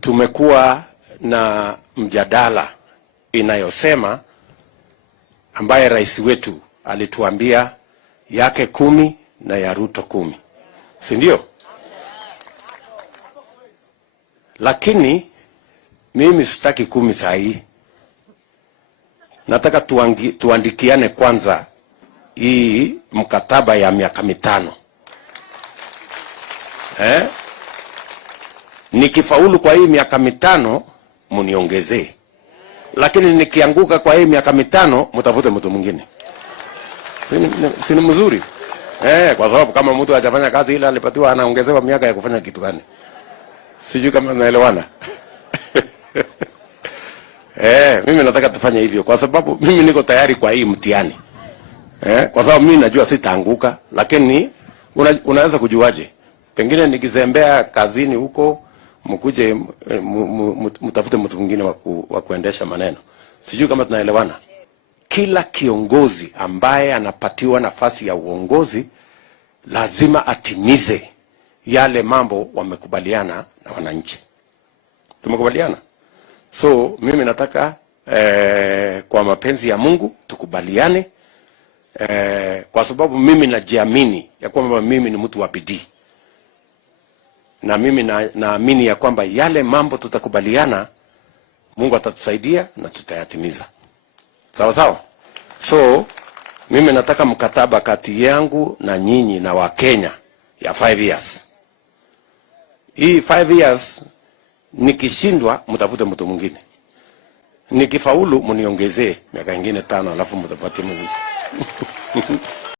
tumekuwa na mjadala inayosema ambaye rais wetu alituambia yake 10 na ya Ruto 10. Si ndio? Lakini mimi sitaki 10 saa hii. Nataka tuandikiane kwanza hii mkataba ya miaka 5. Nikifaulu kwa hii miaka 5 muniongezee. Lakini nikianguka kwa hii miaka 5 mtafute mtu mwingine. Si ni mzuri? Kwa sababu kama mtu hajafanya kazi ile alipatiwa anaongezewa miaka ya kufanya kitu gani? Sijui kama naelewana. Mimi nataka tufanye hivyo kwa sababu mimi niko tayari kwa hii mtihani. Kwa sababu mimi najua sitaanguka, lakini unaweza kujuaje? Pengine nikizembea kazini huko mkuje mtafute mtu mwingine wa kuendesha maneno. Sijui kama tunaelewana. Kila kiongozi ambaye anapatiwa nafasi ya uongozi lazima atimize yale mambo wamekubaliana na wananchi. Tumekubaliana? So mimi nataka kwa mapenzi ya Mungu tukubaliane, kwa sababu mimi najiamini ya kwamba mimi ni mtu wa bidii. Na mimi naamini ya kwamba yale mambo tutakubaliana Mungu atatusaidia na tutayatimiza. Sawa sawa? So mimi nataka mkataba kati yangu na nyinyi na Wakenya ya 5 years. Hii 5 years nikishindwa mtafute mtu mwingine. Nikifaulu mniongezee miaka ingine 5 alafu mtapata mwingine.